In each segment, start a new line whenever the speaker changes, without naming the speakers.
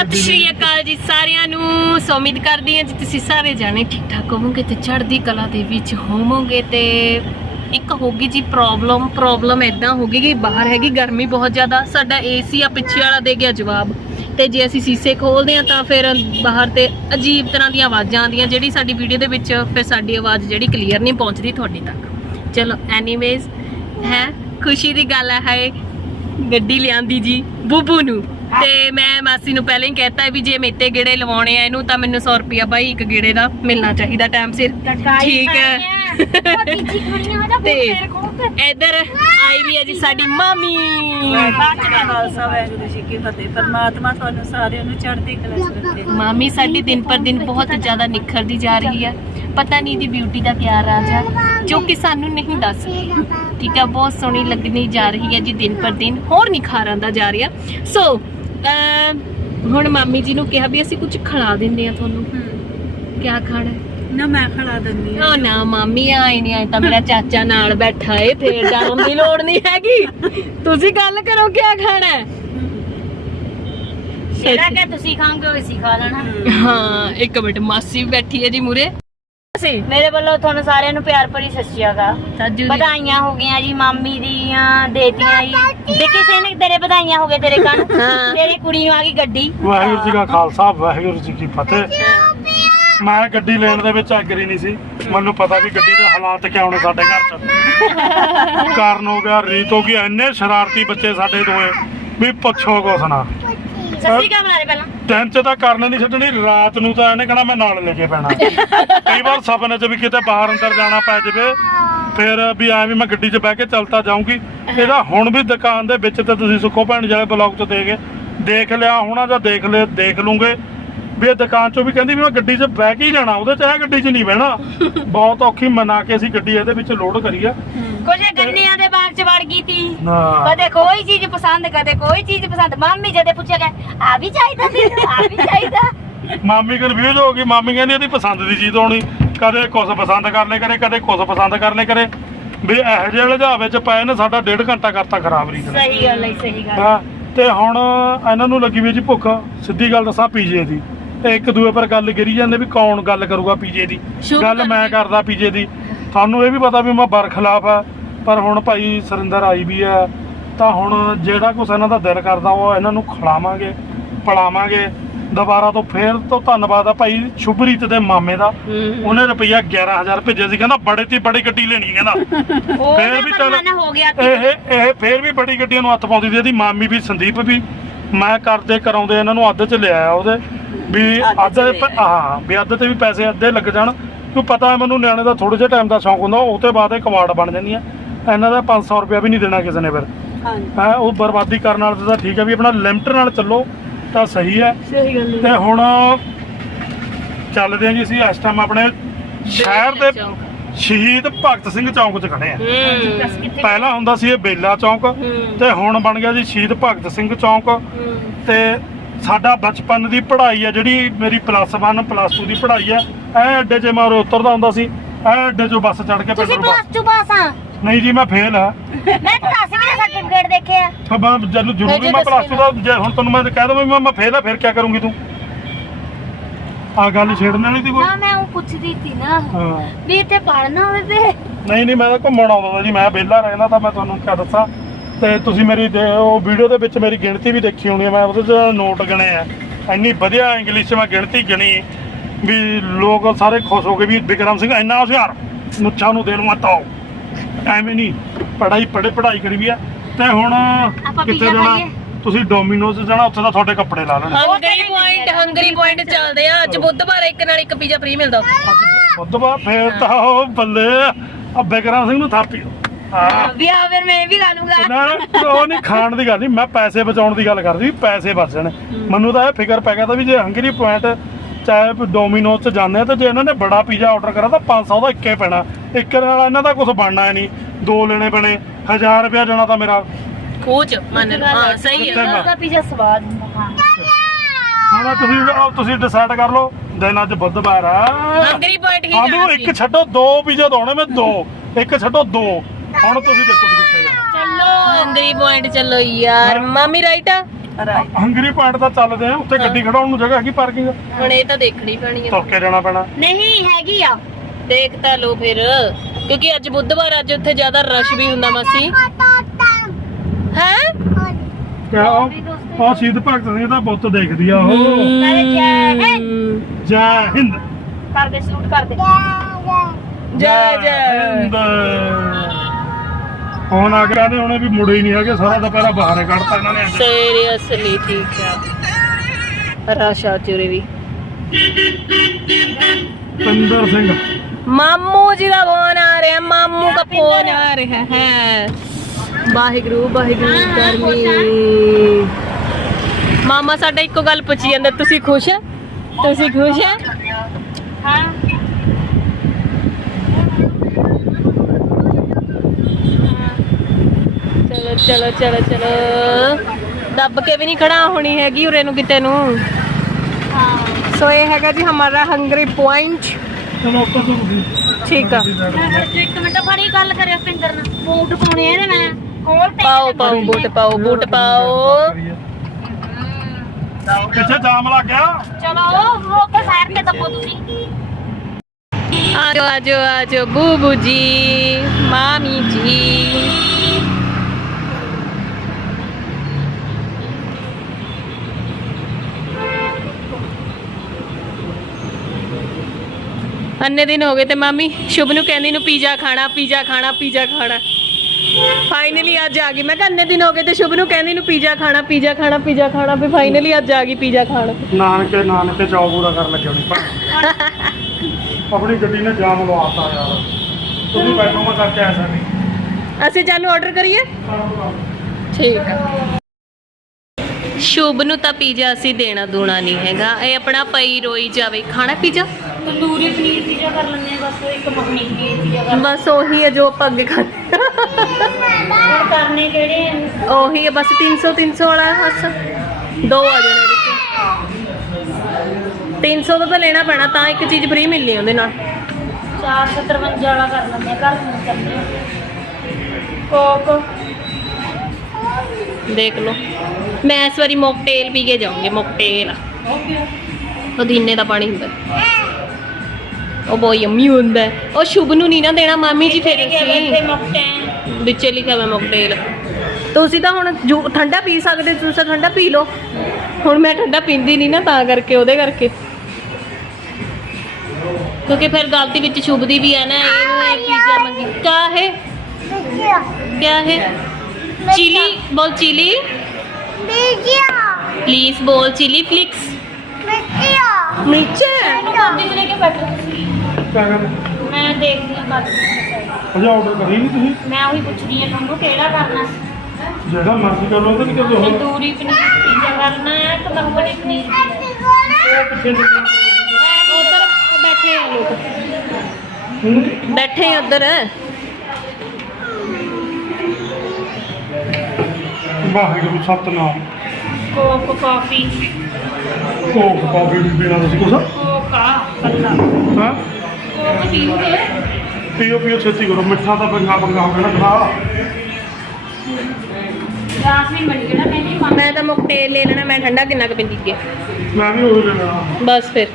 ਸਤਿ ਸ਼੍ਰੀ ਅਕਾਲ ਜੀ ਸਾਰਿਆਂ ਨੂੰ। ਸੋ ਉਮੀਦ ਕਰਦੀ ਹਾਂ ਜੀ ਤੁਸੀਂ ਸਾਰੇ ਜਾਣੇ ਠੀਕ ਠਾਕ ਹੋਵੋਗੇ ਤੇ ਚੜ੍ਹਦੀ ਕਲਾ ਦੇ ਵਿੱਚ ਹੋਵੋਗੇ ਤੇ ਇੱਕ ਹੋ ਗਈ ਜੀ ਪ੍ਰੋਬਲਮ ਪ੍ਰੋਬਲਮ ਇਦਾਂ ਹੋ ਗਈ ਕਿ ਬਾਹਰ ਹੈਗੀ ਗਰਮੀ ਬਹੁਤ ਜ਼ਿਆਦਾ, ਸਾਡਾ ਏਸੀ ਆ ਪਿੱਛੇ ਵਾਲਾ ਦੇ ਗਿਆ ਜਵਾਬ। ਤੇ ਜੇ ਅਸੀਂ ਸੀਸੇ ਖੋਲਦੇ ਆ ਤਾਂ ਫਿਰ ਬਾਹਰ ਤੇ ਅਜੀਬ ਤਰ੍ਹਾਂ ਦੀਆਂ ਆਵਾਜ਼ਾਂ ਆਉਂਦੀਆਂ, ਜਿਹੜੀ ਸਾਡੀ ਵੀਡੀਓ ਦੇ ਵਿੱਚ ਫਿਰ ਸਾਡੀ ਆਵਾਜ਼ ਜਿਹੜੀ ਕਲੀਅਰ ਨਹੀਂ ਪਹੁੰਚਦੀ ਤੁਹਾਡੇ ਤੱਕ। ਚਲੋ ਐਨੀਵੇਜ਼ ਹੈ, ਖੁਸ਼ੀ ਦੀ ਗੱਲ ਹੈ ਗੱਡੀ ਲਿਆਂਦੀ ਜੀ ਬੂਬੂ ਨੂੰ। ਤੇ ਮੈਂ ਮਾਸੀ ਨੂੰ ਪਹਿਲਾਂ ਹੀ ਕਹਿਤਾ ਵੀ ਜੇ ਮੇਤੇ ਗੇੜੇ ਲਵਾਉਣੇ ਆ ਇਹਨੂੰ ਤਾਂ ਮੈਨੂੰ 100 ਰੁਪਿਆ ਬਾਈ ਇੱਕ ਗੇੜੇ ਦਾ ਮਿਲਣਾ ਚਾਹੀਦਾ ਟਾਈਮ ਸਿਰ। ਠੀਕ ਹੈ। ਤੇ ਇੱਧਰ ਆਈ ਵੀ ਹੈ ਜੀ ਸਾਡੀ ਮਾਮੀ।
ਖਾਲਸਾ ਵਾਹਿਗੁਰੂ ਜੀ ਕੀ ਫਤਿਹ। ਪਰਮਾਤਮਾ ਤੁਹਾਨੂੰ ਸਾਰਿਆਂ ਨੂੰ ਚੜ੍ਹਦੀ ਕਲਾ ਚ ਰੱਖੇ।
ਮਾਮੀ ਸਾਡੀ ਦਿਨ ਪਰ ਦਿਨ ਬਹੁਤ ਜ਼ਿਆਦਾ ਨਿਖਰਦੀ ਜਾ ਰਹੀ ਹੈ। ਪਤਾ ਨਹੀਂ ਦੀ ਬਿਊਟੀ ਦਾ ਕਿਆ ਰਾਜ ਹੈ ਜੋ ਕਿ ਸਾਨੂੰ ਨਹੀਂ ਦੱਸ ਠੀਕ ਹੈ ਬਹੁਤ ਸੋਹਣੀ ਲੱਗਣੀ ਜਾ ਰਹੀ ਹੈ ਜੀ ਦਿਨ ਪਰ ਦਿਨ। ਹੋਰ ਨਿਖਾਰਾਂ ਦਾ ਜਾ ਰਿਹਾ। ਸੋ ਹੁਣ ਮਾਮੀ ਜੀ ਨੂੰ ਕਿਹਾ ਵੀ ਅਸੀਂ ਕੁਝ ਖਿਲਾ ਦਿੰਦੇ ਆ ਤੁਹਾਨੂੰ। ਕਿਆ ਖਾਣਾ? ਹੈ?
ਨਾ ਮੈਂ ਖੜਾ ਦਿੰਦੀ ਆ
ਉਹ ਨਾ ਮਾਮੀ ਆਈ ਨਹੀਂ ਆਈ ਤਾਂ ਮੇਰਾ ਚਾਚਾ ਨਾਲ ਬੈਠਾ ਏ ਫੇਰ ਡਰਨ ਦੀ ਲੋੜ ਨਹੀਂ ਹੈਗੀ। ਤੁਸੀਂ ਗੱਲ ਕਰੋ ਕਿਆ ਖਾਣਾ? ਹੈ।
ਜਿਹੜਾ ਕਿ ਤੁਸੀਂ ਖਾਓਗੇ ਉਹ ਅਸੀਂ ਖਾ ਲੈਣਾ।
ਹਾਂ ਇੱਕ ਮਿੰਟ ਮਾਸੀ ਵੀ ਬੈਠੀ ਹੈ ਜੀ ਮੂਰੇ ਅਸੀਂ
ਮੇਰੇ ਵੱਲੋਂ ਤੁਹਾਨੂੰ ਸਾਰਿਆਂ ਨੂੰ ਪਿਆਰ ਭਰੀ ਸਤਿ ਸ਼੍ਰੀ ਅਕਾਲ।
ਸਾਜੂ ਜੀ
ਵਧਾਈਆਂ ਹੋ ਗਈਆਂ ਜੀ ਮਾਮੀ ਦੀਆਂ ਦੇਤੀਆਂ ਜੀ। ਤੇ ਕਿਸੇ ਨੇ ਤੇਰੇ ਵਧਾਈਆਂ ਹੋ ਗਏ ਤੇਰੇ ਕੰਨ?
ਹਾਂ।
ਤੇਰੀ ਕੁੜੀ ਨੂੰ ਆ ਗਈ ਗੱਡੀ।
ਵਾਹਿਗੁਰੂ ਜੀ ਕਾ ਖਾਲਸਾ ਵਾਹਿਗੁਰੂ ਜੀ ਕੀ ਫਤਿਹ। ਮੈਂ ਗੱਡੀ ਲੈਣ ਦੇ ਵਿੱਚ ਅਗਰੀ ਨਹੀਂ ਸੀ। ਮੈਨੂੰ ਪਤਾ ਵੀ ਗੱਡੀ ਦੇ ਹਾਲਾਤ ਕਿਉਂ ਨੇ ਸਾਡੇ ਘਰ 'ਚ। ਕਾਰਨ ਹੋ ਗਿਆ ਰੀਤ ਹੋ ਗਈ। ਇੰਨੇ ਸ਼ਰਾਰਤੀ ਬੱਚੇ ਸਾਡੇ ਦੋਏ ਵੀ ਪੁੱਛੋ ਕੁਛ ਨਾ।
ਸੱਸੀ ਕਾ ਬਣਾ ਦੇ ਪਹਿਲਾਂ।
ਦਿਨ 'ਚ ਤਾਂ ਕਰਨੇ ਨਹੀਂ ਛੱਡਣੀ, ਰਾਤ ਨੂੰ ਤਾਂ ਇਹਨੇ ਕਹਣਾ ਮੈਂ ਨਾਲ ਲੈ ਕੇ ਪੈਣਾ। ਕਈ ਵਾਰ ਸੁਪਨੇ 'ਚ ਵੀ ਕਿਤੇ ਬਾਹਰ ਅੰਦਰ ਜਾਣਾ ਪੈ ਜਾਵੇ, ਫਿਰ ਵੀ ਐਵੇਂ ਮੈਂ ਗੱਡੀ 'ਚ ਬਹਿ ਕੇ ਚੱਲਤਾ ਜਾਊਂਗੀ। ਇਹਦਾ ਹੁਣ ਵੀ ਦੁਕਾਨ ਦੇ ਵਿੱਚ ਤੇ ਤੁਸੀਂ ਸੁੱਖੋ ਭੈਣ ਜਿਹੜੇ ਬਲੌਗ 'ਚ ਦੇਗੇ ਦੇਖ ਲਿਆ ਹੋਣਾ ਜਾਂ ਦੇਖ ਲੈ ਦੇਖ ਲੂੰਗੇ। ਵੀ ਇਹ ਦੁਕਾਨ 'ਚੋਂ ਵੀ ਕਹਿੰਦੀ ਵੀ ਮੈਂ ਗੱਡੀ 'ਚ ਬਹਿ ਕੇ ਹੀ ਜਾਣਾ ਉਹਦੇ 'ਚ ਇਹ ਗੱਡੀ 'ਚ ਨਹੀਂ ਬਹਿਣਾ। ਬਹੁਤ ਔਖੀ ਮਨਾ ਕੇ ਅਸੀਂ ਗੱਡੀ ਇਹਦੇ ਵਿੱਚ ਲੋਡ ਕਰੀ ਆ।
ਕੁਝ ਗੰਨਿਆਂ ਦੇ ਬਾਗ ਚ ਵੜ ਗਈ ਤੀ
ਹਾਂ।
ਕਦੇ ਕੋਈ ਚੀਜ਼ ਪਸੰਦ ਕਦੇ ਕੋਈ ਚੀਜ਼ ਪਸੰਦ। ਮਾਮੀ ਜਦੇ ਪੁੱਛਿਆ ਗਿਆ ਆ ਵੀ ਚਾਹੀਦਾ ਤੈਨੂੰ? ਆ ਵੀ ਚਾਹੀਦਾ?
ਮਾਮੀ ਕਨਫਿਊਜ਼ ਹੋ ਗਈ। ਮਾਮੀ ਕਹਿੰਦੀ ਇਹਦੀ ਪਸੰਦ ਦੀ ਚੀਜ਼ ਹੋਣੀ। ਕਦੇ ਕੁਛ ਪਸੰਦ ਕਰ ਲੈ ਕਰੇ ਕਦੇ ਕੁਛ ਪਸੰਦ ਕਰ ਲੈ ਕਰੇ। ਵੀ ਇਹੋ ਜਿਹੇ ਲਜਾਵੇ ਚ ਪਏ ਨੇ ਸਾਡਾ ਡੇਢ ਘੰਟਾ ਕਰਤਾ ਖਰਾਬ ਰੀਤ ਨੇ
ਸਹੀ ਗੱਲ ਹੈ ਸਹੀ ਗੱਲ
ਹਾਂ। ਤੇ ਹੁਣ ਇਹਨਾਂ ਨੂੰ ਲੱਗੀ ਵੀ ਜੀ ਭੁੱਖ। ਸਿੱਧੀ ਗੱਲ ਦੱਸਾਂ ਪੀਜੇ ਦੀ। ਤੇ ਇੱਕ ਦੂਏ ਪਰ ਗੱਲ ਗਿਰੀ ਜਾਂਦੇ ਵੀ ਕੌਣ ਗੱਲ ਕਰੂਗਾ ਪੀਜੇ ਦੀ। ਗੱਲ ਮੈਂ। ਕਰਦਾ ਪੀਜੇ ਦੀ। ਤੁਹਾਨੂੰ ਇਹ ਵੀ ਪਤਾ ਵੀ ਮੈਂ ਬਰਖਲਾਫ ਆ ਪਰ ਹੁਣ ਭਾਈ ਸਰਿੰਦਰ ਆਈ ਵੀ ਆ ਤਾਂ ਹੁਣ ਜਿਹੜਾ ਕੁਛ ਇਹਨਾਂ ਦਾ ਦਿਲ ਕਰਦਾ ਉਹ ਇਹਨਾਂ ਨੂੰ ਖਿਲਾਵਾਂਗੇ ਪਲਾਵਾਂਗੇ। ਦੁਬਾਰਾ ਤੋਂ ਫੇਰ ਤੋਂ ਧੰਨਵਾਦ ਆ ਭਾਈ ਸ਼ੁਭਰੀਤ ਦੇ ਮਾਮੇ ਦਾ। ਉਹਨੇ ਰੁਪਈਆ 11000 ਭੇਜਿਆ ਸੀ ਕਹਿੰਦਾ ਬੜੇ ਤੇ ਬੜੀ ਗੱਡੀ ਲੈਣੀ ਕਹਿੰਦਾ।
ਉਹ
ਫੇਰ ਵੀ ਚੱਲ-
ਹੋ ਗਿਆ
ਇਹ ਇਹ ਫੇਰ ਵੀ ਬੜੀ ਗੱਡੀਆਂ ਨੂੰ ਹੱਥ ਪਾਉਂਦੀ ਸੀ ਇਹਦੀ ਮਾਮੀ ਵੀ ਸੰਦੀਪ ਵੀ ਮੈਂ ਕਰਦੇ ਕਰਾਉਂਦੇ ਇਹਨਾਂ ਨੂੰ ਅੱਧ ਚ ਲਿਆਇਆ ਉਹਦੇ। ਵੀ
ਅੱਧ।
ਹਾਂ ਵੀ ਅੱਧ ਤੇ ਵੀ ਪੈਸੇ ਅੱਧੇ ਲੱਗ ਜਾਣ। ਕਿਉਂ ਪਤਾ ਹੈ ਮੈਨੂੰ ਨਿਆਣੇ ਦਾ ਥੋੜੇ ਜਿਹੇ ਟਾਈਮ ਦਾ ਸ਼ੌਂਕ ਹੁੰਦਾ ਉਹ ਤੋਂ ਬਾਅਦ ਇਹ ਕਵਾੜ ਬਣ ਜਾਂਦੀਆਂ। ਇਹਨਾਂ ਦਾ 500 ਰੁਪਇਆ ਵੀ ਨਹੀਂ ਦੇਣਾ ਕਿਸੇ ਨੇ ਫਿਰ। ਹੈ ਉਹ ਬਰਬਾਦੀ ਕਰਨ ਨਾਲ ਤਾਂ ਠੀਕ ਹੈ ਵੀ ਆਪਣਾ ਲਿਮਟ ਨਾਲ ਚੱਲੋ ਤਾਂ ਸਹੀ ਹੈ।
ਸਹੀ ਗੱਲ
ਤੇ ਹੁਣ ਚੱਲਦੇ ਹਾਂ ਜੀ ਅਸੀਂ ਇਸ ਟਾਈਮ ਆਪਣੇ ਸ਼ਹਿਰ ਦੇ ਸ਼ਹੀਦ ਭਗਤ ਸਿੰਘ ਚੌਂਕ 'ਚ ਖੜੇ ਆ
ਹੂੰ।
ਪਹਿਲਾਂ ਹੁੰਦਾ ਸੀ ਇਹ ਬੇਲਾ ਚੌਂਕ
ਹੂੰ।
ਤੇ ਹੁਣ ਬਣ ਗਿਆ ਜੀ ਸ਼ਹੀਦ ਭਗਤ ਸਿੰਘ ਚੌਂਕ। ਤੇ ਸਾਡਾ ਬਚਪਨ ਦੀ ਪੜ੍ਹਾਈ ਆ ਜਿਹੜੀ ਮੇਰੀ ਪਲੱਸ 1 ਪਲੱਸ 2 ਦੀ ਪੜ੍ਹਾਈ ਆ ਐ ਅੱਡੇ 'ਚ ਮੈਂ ਉਰੇ ਉਤਰਦਾ ਹੁੰਦਾ ਸੀ ਐ ਅੱਡੇ 'ਚੋਂ ਬੱਸ ਚੜ੍ਹ ਕੇ
ਤੁਸੀਂ
ਪਿੰਡ
ਪਲੱਸ 2 ਪਾਸ ਆ।
ਨਹੀਂ ਜੀ ਮੈਂ ਫੇਲ ਆ।
ਮੈਂ ਤਾਂ ਦੱਸ ਵੀ ਸਰਟੀਫਿਕੇਟ ਦੇਖਿਆ।
ਫਿਰ ਮੈਂ ਜਦ ਜ਼ਰੂਰੀ
ਜੇ
ਮੈਂ ਪਲੱਸ 2 ਦਾ
ਦਸਵੀਂ
ਜੇ ਹੁਣ ਤੁਹਾਨੂੰ ਮੈਂ ਕਹਿ ਦਵਾਂ ਵੀ ਮੈਂ- ਮੈਂ ਫੇਲ ਆ ਫਿਰ ਕੀ ਕਰੂੰਗੀ ਤੂੰ? ਆ ਗੱਲ ਛੇੜਨ ਵਾਲੀ ਦੀ ਕੋਈ?
ਨਾ ਮੈਂ ਉਹ ਪੁੱਛਦੀ ਸੀ ਨਾ।
ਹਾਂ।
ਵੀ ਇੱਥੇ ਪੜਨਾ ਹੋਵੇ ਤੇ।
ਨਹੀਂ ਨਹੀਂ ਮੈਂ ਤਾਂ ਘੁੰਮਣ ਆਉਂਦਾ ਤਾ ਜੀ ਮੈਂ ਵਿਹਲਾ ਰਹਿੰਦਾ ਤਾਂ ਮੈਂ ਤੁਹਾਨੂੰ ਕਿਆ ਦੱਸਾਂ? ਤੇ ਤੁਸੀਂ ਮੇਰੀ ਦੇ- ਉਹ ਵੀਡੀਓ ਦੇ ਵਿੱਚ ਮੇਰੀ ਗਿਣਤੀ ਵੀ ਦੇਖੀ ਹੋਣੀ ਹੈ ਮੈਂ ਉਹਦੇ 'ਚ ਨੋਟ ਗਣੇ ਆ। ਇੰਨੀ ਵਧੀਆ ਇੰਗਲਿਸ਼ 'ਚ ਮੈਂ ਗਿਣਤੀ ਗਿਣੀ ਵੀ ਲੋਕ ਸਾਰੇ ਖੁਸ਼ ਹੋ ਗਏ ਵੀ ਵਿਕਰਮ ਸਿੰਘ ਇੰਨਾ ਹੁਸ਼ਿਆਰ ਮੁੱਛਾਂ ਨੂੰ ਦੇ ਲੂੰਗਾ ਤਾਓ ਐਵੇਂ ਨਹੀਂ ਪੜਾਈ ਪੜੇ ਪੜਾਈ ਕਰੀ ਵੀ ਆ। ਤੇ ਹੁਣ ਕਿੱਥੇ
ਪੀਜ਼ਾ
ਜਾਣਾ?
ਖਾਈਏ?
ਤੁਸੀਂ ਡੋਮੀਨੋਜ਼ ਜਾਣਾ ਉੱਥੇ ਤਾਂ ਤੁਹਾਡੇ ਕੱਪੜੇ ਲਾ ਲੈਣੇ।
ਹੰਗਰੀ ਪੁਆਇੰਟ ਹੰਗਰੀ ਪੁਆਇੰਟ ਚੱਲਦੇ ਆ। ਅੱਜ ਬੁੱਧਵਾਰ ਇੱਕ ਨਾਲ ਇੱਕ ਪੀਜ਼ਾ ਫ੍ਰੀ ਮਿਲਦਾ ਉੱਥੇ।
ਬੁੱਧਵਾਰ ਫੇਰ ਤਾਂ ਉਹ ਬੱਲੇ ਆ। ਵਿਕਰਮ ਸਿੰਘ ਨੂੰ ਥਾਪੀ ਹਾਂ।
ਵੀ ਆ ਫਿਰ ਮੈਂ ਵੀ ਖਾ ਲੂੰਗਾ।
ਨਾ ਨਾ, ਉਹ ਨਹੀਂ ਖਾਣ ਦੀ ਗੱਲ ਨਹੀਂ ਮੈਂ ਪੈਸੇ ਬਚਾਉਣ ਦੀ ਗੱਲ ਕਰਦੀ ਵੀ ਪੈਸੇ ਬਚ ਜਾਣ। ਮੈਨੂੰ ਤਾਂ ਇਹ ਫਿਕਰ ਪੈ ਗਿਆ ਤਾਂ ਵੀ ਜੇ ਹੰਗਰੀ ਪੁਆਇੰਟ ਚਾਹੇ ਡੋਮੀਨੋਜ਼ ਚ ਜਾਂਦੇ ਆ ਤੇ ਜੇ ਇਹਨਾਂ ਨੇ ਬੜਾ ਪੀਜ਼ਾ ਆਰਡਰ ਕਰਾ ਤਾਂ 500 ਦਾ ਇੱਕੇ ਪੈਣਾ। ਇੱਕ ਨਾਲ ਇਹਨਾਂ ਦਾ ਕੁਝ ਬਣਨਾ ਹੀ ਨਹੀਂ। ਦੋ ਲੈਣੇ ਪੈਣੇ 1000 ਰੁਪਇਆ ਜਾਣਾ ਤਾਂ ਮੇਰਾ।
ਖੂਹ ਚ ਮੰਨ ਲਓ। ਹਾਂ ਸਹੀ ਹੈ।
ਕਿੱਥੇ?
ਦਾ ਪੀਜ਼ਾ ਸਵਾਦ ਹੁੰਦਾ ਹਾਂ।
ਹੁਣ ਤੁਸੀਂ ਆਹ ਤੁਸੀਂ ਡਿਸਾਈਡ ਕਰ ਲਓ। ਦਿਨ ਅੱਜ ਬੁੱਧਵਾਰ ਆ।
ਹੰਗਰੀ ਪੁਆਇੰਟ ਹੀ
ਸਾਨੂੰ
ਜਾਣਾ
ਇੱਕ
ਸੀ।
ਛੱਡੋ ਦੋ ਪੀਜ਼ਾ ਦੋਣੇ ਮੈਂ ਦੋ। ਇੱਕ ਛੱਡੋ ਦੋ। ਹੁਣ ਤੁਸੀਂ ਦੇਖੋ ਵੀ ਕਿੱਥੇ ਜਾਣਾ।
ਚੱਲੋ
ਹੰਗਰੀ ਪੁਆਇੰਟ ਚੱਲੋ ਯਾਰ। ਮਾਮੀ ਰਾਈਟ ਆ?
ਰਾਈਟ
ਹੰਗਰੀ ਪੁਆਇੰਟ ਦਾ ਚੱਲਦੇ ਆ ਉੱਥੇ ਗੱਡੀ ਖੜਾਉਣ ਨੂੰ ਜਗ੍ਹਾ ਹੈਗੀ ਪਾਰਕਿੰਗ
ਹੁਣ ਇਹ ਤਾਂ ਦੇਖਣੀ ਪੈਣੀ ਹੈ
ਤੁਰ ਕੇ ਜਾਣਾ ਪੈਣਾ।
ਨਹੀਂ ਹੈਗੀ ਆ।
ਦੇਖ ਤਾਂ ਲਓ ਫਿਰ। ਕਿਉਂਕਿ ਅੱਜ ਬੁੱਧਵਾਰ ਅੱਜ ਉੱਥੇ ਜ਼ਿਆਦਾ ਰਸ਼ ਵੀ ਹੁੰਦਾ ਮਾਸੀ। ਹੈ?
ਕਿਆ ਉਹ ਸ਼ਹੀਦ ਭਗਤ ਸਿੰਘ ਦਾ ਬੁੱਤ ਦੇਖਦੀ ਆ ਉਹ। ਜੈ ਹਿੰਦ।
ਕਰਦੇ ਸਲੂਟ ਕਰਦੇ।
ਜੈ ਜੈ
ਹਿੰਦ। ਹੁਣ ਆ ਕੇ ਕਹਿੰਦੇ ਹੁਣੇ ਵੀ ਮੁੜੇ ਹੀ ਨਹੀਂ ਹੈਗੇ ਸਾਰਾ ਦੁਪਹਿਰਾ ਬਾਹਰ ਹੀ ਕੱਢਤਾ ਇਹਨਾਂ ਨੇ। ਅੱਜ
ਸੀਰੀਅਸਲੀ ਠੀਕ ਆ। ਰਸ਼ ਚੁਰੇ ਵੀ।
ਪਿੰਦਰ ਸਿੰਘ।
ਮਾਮੂ ਜੀ ਦਾ ਫੋਨ ਆ ਰਿਹਾ ਮਾਮੂ ਦਾ ਫੋਨ ਆ ਰਿਹਾ ਹੈ। ਵਾਹਿਗੁਰੂ ਵਾਹਿਗੁਰੂ ਕਰਮੀ ਮਾਮਾ ਸਾਡਾ ਇੱਕੋ ਗੱਲ ਪੁੱਛੀ ਜਾਂਦਾ ਤੁਸੀਂ ਖੁਸ਼ ਹੈ? ਤੁਸੀਂ ਖੁਸ਼ ਹੈ?
ਹਾਂ।
ਚਲੋ ਚਲੋ ਚਲੋ। ਦੱਬ ਕੇ ਵੀ ਨਹੀਂ ਖੜਾ ਹੋਣੀ ਹੈਗੀ ਉਰੇ ਨੂੰ ਕਿਤੇ ਨੂੰ।
ਹਾਂ
ਸੋ ਇਹ ਹੈਗਾ ਜੀ ਹਮਾਰਾ ਹੰਗਰੀ ਪੁਆਇੰਟ
ਚਲੋ ਤੋਂ
ਠੀਕ ਆ।
ਇੱਕ ਮਿੰਟ ਫੜੀ ਗੱਲ ਕਰਿਆ ਪਿੰਦਰ ਨਾਲ। ਬੂਟ ਪਾਉਣੇ ਇਹਦੇ ਮੈਂ। ਕੋਲ ਤੇ
ਪਾਓ ਪਾਓ ਬੂਟ ਪਾਓ ਬੂਟ ਪਾਓ।
ਪਿੱਛੇ ਜਾਮ ਲੱਗ ਗਿਆ।
ਚਲੋ ਉਹ ਕੇ ਸਾਈਡ ਤੇ ਦੱਬੋ ਤੁਸੀਂ।
ਆਜੋ ਆਜੋ ਆਜੋ ਬੂਬੂ ਜੀ ਮਾਮੀ ਜੀ। ਅੰਨੇ ਦਿਨ ਹੋ ਗਏ ਤੇ ਮਾਮੀ ਸ਼ੁਭ ਨੂੰ ਕਹਿੰਦੀ ਨੂੰ ਪੀਜ਼ਾ ਖਾਣਾ ਪੀਜ਼ਾ ਖਾਣਾ ਪੀਜ਼ਾ ਖਾਣਾ। ਫਾਈਨਲੀ ਅੱਜ ਆ ਗਈ। ਮੈਂ ਕਿਹਾ ਅੰਨੇ ਦਿਨ ਹੋ ਗਏ ਤੇ ਸ਼ੁਭ ਨੂੰ ਕਹਿੰਦੀ ਨੂੰ ਪੀਜ਼ਾ ਖਾਣਾ ਪੀਜ਼ਾ ਖਾਣਾ ਪੀਜ਼ਾ ਖਾਣਾ ਵੀ ਫਾਈਨਲੀ ਅੱਜ ਆ ਗਈ ਪੀਜ਼ਾ ਖਾਣ।
ਨਾਨਕੇ ਨਾਨਕੇ ਚਾਉ ਪੂਰਾ ਕਰਨ ਲੱਗੇ ਹੋਣੀ। ਆਪਣੀ ਗੱਡੀ ਨੇ ਜਾਮ ਲਵਾਤਾ ਯਾਰ। ਤੁਸੀਂ ਬੈਠੋ ਮੈਂ ਕਰਕੇ ਐਸਾ ਨਹੀਂ
ਅਸੀਂ ਜਾਨੂੰ ਆਰਡਰ ਕਰੀਏ? ਠੀਕ ਆ। ਸ਼ੁਭ ਨੂੰ ਤਾਂ ਪੀਜ਼ਾ ਅਸੀਂ ਦੇਣਾ ਦੂਣਾ ਨਹੀਂ ਹੈਗਾ। ਇਹ ਆਪਣਾ ਪਈ ਰੋਈ ਜਾਵੇ। ਖਾਣਾ ਪੀਜ਼ਾ?
ਤੰਦੂਰੀ ਪਨੀਰ ਪੀਜ਼ਾ ਕਰ ਲੈਂਦੇ ਆ ਬਸ ਇੱਕ ਮੱਖਣੀ ਪਨੀਰ ਪੀਜ਼ਾ ਕਰ
ਬਸ ਉਹੀ ਹੈ ਜੋ ਆਪਾਂ ਅੱਗੇ ਖਾਂਦੇ
ਹੋਰ ਕਰਨੇ ਕਿਹੜੇ ਆ?
ਹਾਂ। ਉਹੀ ਹੈ ਬਸ 300 300 ਵਾਲਾ ਬਸ। ਦੋ ਆ ਜਾਣੇ ਵਿੱਚ। 300 ਦਾ ਤਾਂ ਲੈਣਾ ਪੈਣਾ ਤਾਂ ਇੱਕ ਚੀਜ਼ ਫ੍ਰੀ ਮਿਲਣੀ ਉਹਦੇ ਨਾਲ।
453 ਵਾਲਾ ਕਰ ਲੈਂਦੇ ਆ ਘਰ ਨੂੰ ਕਰਨੇ ਆ। ਕੋਕ।
ਦੇਖ ਲਓ। ਮੈਂ ਇਸ ਵਾਰੀ ਮੌਕਟੇਲ ਪੀ ਕੇ ਜਾਊਂਗੀ ਮੌਕਟੇਲ। ਪੁਦੀਨੇ ਦਾ ਪਾਣੀ ਹੁੰਦਾ। ਉਹ ਬਹੁਤ ਯੰਮੀ ਹੁੰਦਾ ਹੈ। ਉਹ ਸ਼ੁਭ ਨੂੰ ਨਹੀਂ ਨਾ ਦੇਣਾ ਮਾਮੀ ਜੀ ਫਿਰ
ਇੱਥੇ
ਅਸੀਂ
ਮਕਟੈਨ
ਵਿੱਚੇ ਲਿਖਿਆ ਹੋਇਆ ਮੌਕਟੇਲ ਤੁਸੀਂ ਤਾਂ ਹੁਣ ਜੋ ਠੰਡਾ ਪੀ ਸਕਦੇ ਤੁਸੀਂ ਤਾਂ ਠੰਡਾ ਪੀ ਲਓ ਹੁਣ ਮੈਂ ਠੰਡਾ ਪੀਂਦੀ ਨਹੀਂ ਨਾ ਤਾਂ ਕਰਕੇ ਉਹਦੇ ਕਰਕੇ ਕਿਉਂਕਿ ਫਿਰ ਗਲਤੀ ਵਿੱਚ ਸ਼ੁਭ ਦੀ ਵੀ ਹੈ ਨਾ ਇਹ ਪੀਜ਼ਾ ਮੰਗੀ ਕਿਆ ਹੈ क्या है चिली बोल चिली प्लीज बोल चिली फ्लिक्स मिर्चे
ਕਾਬੀ ਚ ਲੈ ਕੇ ਬੈਠੋ ਤੁਸੀਂ
ਕਿਆ ਕਹਿੰਦੇ
ਮੈਂ ਦੇਖਦੀ ਹਾਂ ਕਰ
ਅਜਾ ਆਰਡਰ ਕਰੀ ਨਹੀਂ ਤੁਸੀਂ
ਮੈਂ ਉਹੀ ਪੁੱਛ ਰਹੀ ਹਾਂ ਤੁਹਾਨੂੰ ਕਿਹੜਾ ਕਰਨਾ
ਜਿਹੜਾ ਮਰਜ਼ੀ ਕਰ ਲਓ ਤੇ ਨਹੀਂ ਕਰਦੇ ਹੋ
ਤੰਦੂਰੀ ਪਨੀਰ ਪੀਜ਼ਾ ਕਰਨਾ ਹੈ ਕਿ ਮੱਖਣੀ ਪਨੀਰ
ਉਧਰ ਬੈਠੇ ਆ
ਲੋਕ
ਬੈਠੇ ਆ ਉਧਰ
Waheguru Satnam
coke coffee
coke coffee ਵੀ ਪੀਣਾ ਤੁਸੀਂ ਕੁਛ
ਕੋਕਾ ਕੱਲਾ
ਹਾਂ ਪੀਓ ਪੀਓ ਛੇਤੀ ਕਰੋ। ਮਿੱਠਾ ਤਾਂ ਪੰਗਾ ਪੰਗਾ ਹੋ ਗਿਆ ਨਾ ਖਾ
ਮੈਂ ਤਾਂ ਮੁਕਟੇਲ ਲੈ ਲੈਣਾ ਮੈਂ ਠੰਡਾ ਕਿੰਨਾ ਕੁ ਪੀਂਦੀ ਸੀ
ਮੈਂ ਵੀ ਉਹ ਲੈਣਾ।
ਬਸ ਫਿਰ।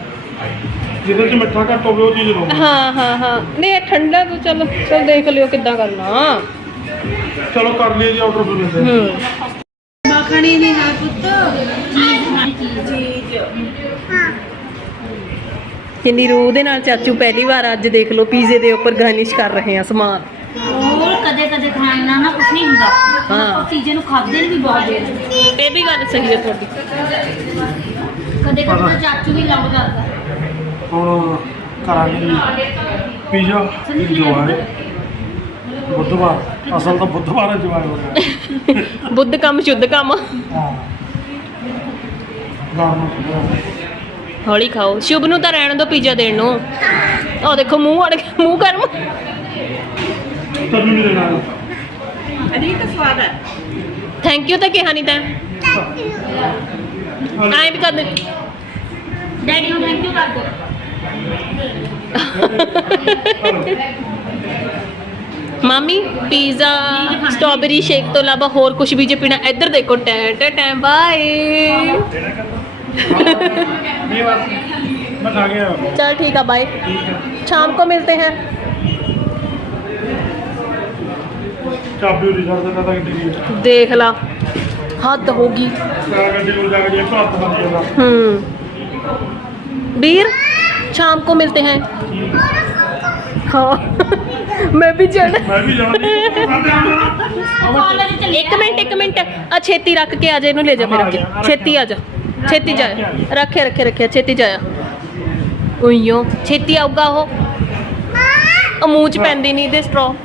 ਜਿਹਦੇ ਚ ਮਿੱਠਾ ਘੱਟ ਹੋਵੇ ਉਹ ਚੀਜ਼ ਲਓ।
ਹਾਂ ਹਾਂ ਹਾਂ। ਨਹੀਂ ਠੰਡਾ ਤਾਂ ਚਲੋ ਚਲ ਦੇਖ ਲਿਓ ਕਿੱਦਾਂ ਕਰਨਾ।
ਚਲੋ ਕਰ ਲਈਏ ਜੀ ਆਰਡਰ ਫਿਰ ਲੈਂਦੇ ਹਾਂ।
ਮੱਖਣੀ ਨਹੀਂ ਹੈ ਪੁੱਤ। ਜੀ ਜੀ।
ਕਿੰਨੀ ਰੂਹ ਦੇ ਨਾਲ ਚਾਚੂ ਪਹਿਲੀ ਵਾਰ ਅੱਜ ਦੇਖ ਲਓ ਪੀਜ਼ੇ ਦੇ ਉੱਪਰ ਗਾਰਨਿਸ਼ ਕਰ ਰਹੇ ਆ ਸਮਾਨ।
ਹੋਰ ਕਦੇ ਕਦੇ ਖਾਣ ਨਾਲ ਨਾ ਕੁਝ ਨਹੀਂ ਹੁੰਦਾ।
ਹਾਂ।
ਉਹ ਚੀਜ਼ਾਂ ਨੂੰ ਖਾਦੇ ਵੀ ਬਹੁਤ ਦੇਰ
ਇਹ ਵੀ ਗੱਲ ਸਹੀ ਹੈ ਤੁਹਾਡੀ।
ਕਦੇ ਕਦੇ ਤਾਂ ਚਾਚੂ ਵੀ ਲੱਭ ਜਾਂਦਾ।
ਹੁਣ ਕਰਾਂਗੇ ਪੀਜ਼ਾ ਜੋ ਹੈ। ਬੁੱਧਵਾਰ ਅਸਲ ਤਾਂ ਬੁੱਧਵਾਰ ਜਵਾਏ ਹੋ ਗਿਆ।
ਬੁੱਧ ਕੰਮ ਸ਼ੁੱਧ ਕੰਮ।
ਹਾਂ। ਗਾਰਮੈਂਟ
ਹੌਲੀ ਖਾਓ। ਸ਼ੁਭ ਨੂੰ ਤਾਂ ਰਹਿਣ ਦੋ ਪੀਜ਼ਾ ਦੇਣ ਨੂੰ। ਉਹ ਦੇਖੋ ਮੂੰਹ ਅੜ ਗਿਆ ਮੂੰਹ ਕਰ ਮੂੰਹ।
ਤੈਨੂੰ ਨਹੀਂ ਦੇਣਾ
ਅਰੇ ਤਾਂ ਸਵਾਦ ਹੈ।
ਥੈਂਕ ਯੂ ਤਾਂ ਕਿਹਾ ਨਹੀਂ ਤਾਂ। ਆਏ ਵੀ ਕਰ ਦੇ
ਡੈਡੀ ਨੂੰ ਥੈਂਕ ਯੂ ਕਰ ਦੋ।
ਮਾਮੀ ਪੀਜ਼ਾ ਸਟ੍ਰਾਬੇਰੀ ਸ਼ੇਕ ਤੋਂ ਇਲਾਵਾ ਹੋਰ ਕੁਝ ਵੀ ਜੇ ਪੀਣਾ ਇੱਧਰ ਦੇਖੋ ਟੈ ਟੈ ਬਾਏ चल ठीक है भाई शाम को मिलते हैं. देख ला. हद होगी. हम्म. बीर शाम को मिलते हैं. हाँ. मैं भी
चल एक मिनट
एक मिनट. आ छेती रख के आ जा इन ले जा छेती आ जा. ਅੱਗੇ ਛੇਤੀ ਆ ਜਾ ਛੇਤੀ ਜਾ ਰੱਖਿਆ ਰੱਖਿਆ ਰੱਖਿਆ ਛੇਤੀ ਜਾਇਆ ਉਈਓ ਛੇਤੀ ਆਊਗਾ ਉਹ ਉਹ ਮੂੰਹ ਚ ਪੈਂਦੀ ਨਹੀਂ ਦੇ ਸਟ੍ਰੋ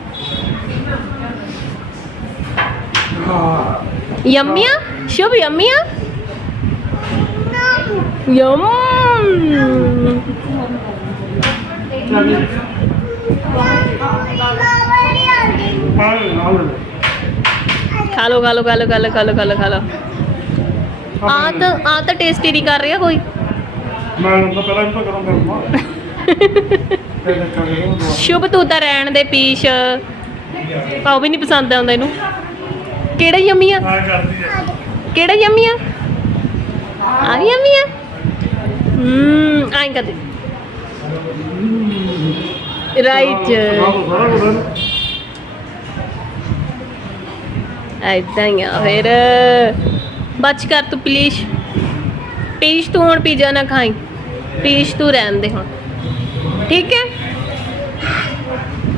ਯੰਮੀਆਂ ਸ਼ੁਭ ਯੰਮੀਆਂ ਯਮ ਖਾ ਲੋ ਖਾ ਲੋ ਖਾ ਲੋ ਖਾ ਲੋ ਖਾ ਲੋ ਖਾ ਲੋ ਖਾ ਲੋ ਆ ਤਾਂ ਆ ਤਾਂ ਟੇਸਟੀ ਨਹੀਂ ਕਰ ਰਿਹਾ ਕੋਈ।
ਮੈਂ ਤਾਂ ਪਹਿਲਾਂ ਵੀ ਤਾਂ ਕਰੂੰ ਕਰੂੰਗਾ।
ਸ਼ੁਭ ਤੂੰ ਤਾਂ ਰਹਿਣ ਦੇ ਪੀਸ਼। ਉਹ ਵੀ ਨਹੀਂ ਪਸੰਦ ਆਉਂਦਾ ਇਹਨੂੰ। ਕਿਹੜਾ ਯੰਮੀ ਆ? ਕਿਹੜਾ ਯੰਮੀ ਆ? ਆ ਯੰਮੀ ਆ? ਹੂੰ ਆਂ ਕਰਦੇ ਰਾਈਟ ਐਦਾਂ ਹੀ ਆ ਫਿਰ। ਬਚ ਕਰ ਤੂੰ ਪਲੀਜ਼। ਪੀਸ਼ ਤੂੰ ਹੁਣ ਪੀਜ਼ਾ ਨਾ ਖਾਈ। ਪੀਸ਼ ਤੂੰ ਰਹਿਣ ਦੇ ਹੁਣ। ਠੀਕ ਹੈ?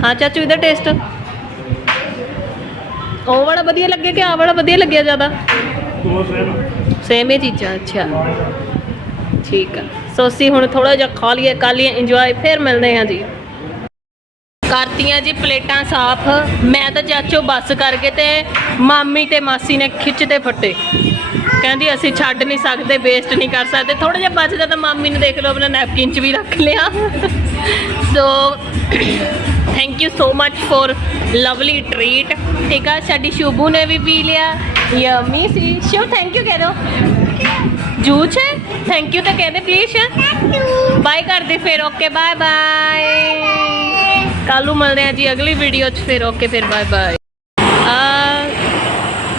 ਹਾਂ ਚਾਚੂ ਇਹਦਾ ਟੇਸਟ ਉਹ ਵਾਲਾ ਵਧੀਆ ਲੱਗਿਆ ਕਿ ਆ ਵਾਲਾ ਵਧੀਆ ਲੱਗਿਆ ਜ਼ਿਆਦਾ?
ਸੇਮ
ਹੀ ਚੀਜ਼ਾਂ ਅੱਛਾ। ਠੀਕ ਆ। ਸੋ ਅਸੀਂ ਹੁਣ ਥੋੜਾ ਜਿਹਾ ਖਾ ਲਈਏ ਕਰ ਲਈਏ ਇੰਜੋਏ ਫਿਰ ਮਿਲਦੇ ਹਾਂ ਜੀ। ਕਰਤੀਆਂ ਜੀ ਪਲੇਟਾਂ ਸਾਫ਼। ਮੈਂ ਤਾਂ ਚਾਚੋ ਬੱਸ ਕਰਕੇ ਤੇ ਮਾਮੀ ਤੇ ਮਾਸੀ ਨੇ ਖਿੱਚ ਤੇ ਫੱਟੇ। ਕਹਿੰਦੀ ਅਸੀਂ ਛੱਡ ਨਹੀਂ ਸਕਦੇ ਵੇਸਟ ਨਹੀਂ ਕਰ ਸਕਦੇ। ਥੋੜਾ ਜਿਹਾ ਬਚਦਾ ਤਾਂ ਮਾਮੀ ਨੇ ਦੇਖ ਲਓ ਆਪਣਾ ਨੈਪਕਿਨ ਚ ਵੀ ਰੱਖ ਲਿਆ। So thank you so much for lovely treat ਠੀਕ ਆ ਸਾਡੀ ਸ਼ੁਭੂ ਨੇ ਵੀ ਪੀ ਲਿਆ। ਯਮੀ ਸੀ। ਸ਼ੁਭ ਥੈਂਕ ਯੂ ਕਹਿ ਦੋ। ਜੂਚ ਹੈ? ਥੈਂਕ ਯੂ ਤਾਂ ਕਹਿੰਦੇ ਪਲੀਜ਼ ਬਾਏ ਕਰਦੇ ਫਿਰ ਓਕੇ ਬਾਏ ਬਾਏ ਕੱਲ ਮਿਲਦੇ ਆ ਜੀ ਅਗਲੀ ਵੀਡੀਓ 'ਚ ਫਿਰ ਓਕੇ ਫਿਰ ਬਾਏ ਬਾਏ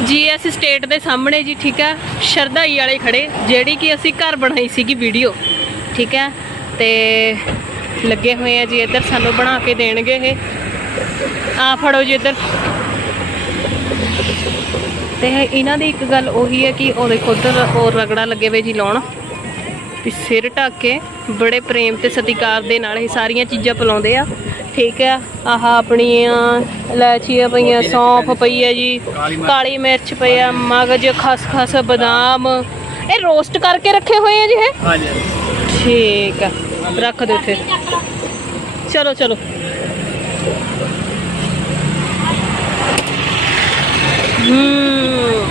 ਜੀਐਸ ਸਟੇਟ ਦੇ ਸਾਹਮਣੇ ਜੀ, ਠੀਕ ਹੈ ਸ਼ਰਧਾਈ ਵਾਲੇ ਖੜੇ, ਜਿਹੜੀ ਕਿ ਅਸੀਂ ਘਰ ਬਣਾਈ ਸੀਗੀ ਵੀਡੀਓ ਠੀਕ ਹੈ ਤੇ ਲੱਗੇ ਹੋਏ ਆ ਜੀ ਇੱਧਰ, ਸਾਨੂੰ ਬਣਾ ਕੇ ਦੇਣਗੇ ਇਹ। ਆ ਫੜੋ ਜੀ ਇੱਧਰ। ਤੇ ਇਹਨਾਂ ਦੀ ਇੱਕ ਗੱਲ ਉਹੀ ਹੈ ਕਿ ਉਹ ਦੇਖੋ, ਉੱਧਰ ਹੋਰ ਰਗੜਾ ਲੱਗੇ ਵੇ ਜੀ ਲਾਉਣ। ਵੀ ਸਿਰ ਢੱਕ ਕੇ ਬੜੇ ਪ੍ਰੇਮ ਤੇ ਸਤਿਕਾਰ ਦੇ ਨਾਲ ਇਹ ਸਾਰੀਆਂ ਚੀਜ਼ਾਂ ਪਿਲਾਉਂਦੇ ਆ। ਠੀਕ ਆ। ਆਹ ਆਪਣੀਆਂ ਇਲਾਚੀਆਂ ਪਈਆਂ ਸੌਂਫ ਪਈ ਹੈ ਜੀ ਕਾਲੀ ਮਿਰਚ। ਪਈ ਆ ਮਗਜ ਖਸਖਸ ਬਦਾਮ। ਇਹ ਰੋਸਟ ਕਰਕੇ ਰੱਖੇ ਹੋਏ ਆ ਜੀ ਇਹ?
ਹਾਂਜੀ
ਠੀਕ ਆ ਰੱਖ ਦਿਓ ਫਿਰ। ਚਲੋ ਚਲੋ। ਹੂੰ।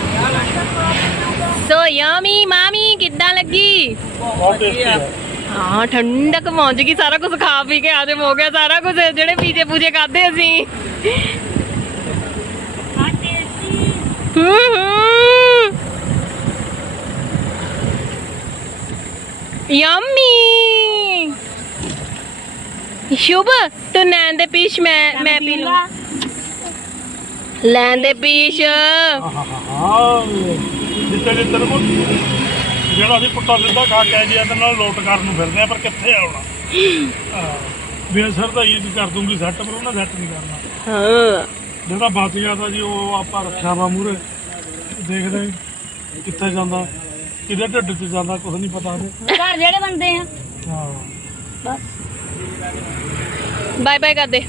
ਸੋ ਯਮੀ ਮਾਮੀ ਕਿੱਦਾਂ ਲੱਗੀ?
ਬਹੁਤ ਟੇਸਟੀ ਹੈ
ਹਾਂ, ਠੰਡਕ ਪਹੁੰਚ ਗਈ, ਸਾਰਾ ਕੁਝ ਖਾ ਪੀ ਕੇ ਆਜਮ ਹੋ ਗਿਆ, ਸਾਰਾ ਕੁਝ ਜਿਹੜੇ ਪੀਜੇ ਪੂਜੇ ਖਾਦੇ ਅਸੀਂ। ਯਮੀ। ਸ਼ੁਭ, ਤੂੰ ਨੈਣ ਦੇ ਪੀਸ਼ ਮੈਂ ਮੈਂ ਪੀ ਲੂੰ। ਲੈਣ ਦੇ ਪੀਸ਼।
ਹਾਂ ਜਿੱਤੇ ਜਿੱਤੇ ਨੂੰ ਜਿਹੜਾ ਅਸੀਂ ਪੁੱਟਾ ਸਿੱਧਾ ਖਾ ਕੇ ਜੀ ਇਹਦੇ ਨਾਲ ਲੋਟ ਕਰਨ ਨੂੰ ਫਿਰਦੇ ਆ ਪਰ ਕਿੱਥੇ ਆਉਣਾ? ਹਾਂ, ਵੀ ਅਸਰ ਤਾਂ ਇਹ ਕਰ ਦੂੰਗੀ ਸੈੱਟ ਪਰ ਉਹਨਾਂ ਸੈੱਟ ਨਹੀਂ ਕਰਨਾ।
ਹਾਂ।
ਜਿਹੜਾ ਬਚ ਗਿਆ ਤਾਂ ਜੀ ਉਹ ਆਪਾਂ ਰੱਖਿਆ ਵਾ ਮੂਰੇ ਦੇਖਦੇ ਕਿੱਥੇ ਜਾਂਦਾ। ਕਿਹਦੇ ਢਿੱਡ 'ਚ ਜਾਂਦਾ ਕੁਝ ਨਹੀਂ ਪਤਾ
ਘਰ ਜਿਹੜੇ ਬੰਦੇ ਆ।
ਹਾਂ।
ਬਾਏ ਬਾਏ ਕਰਦੇ।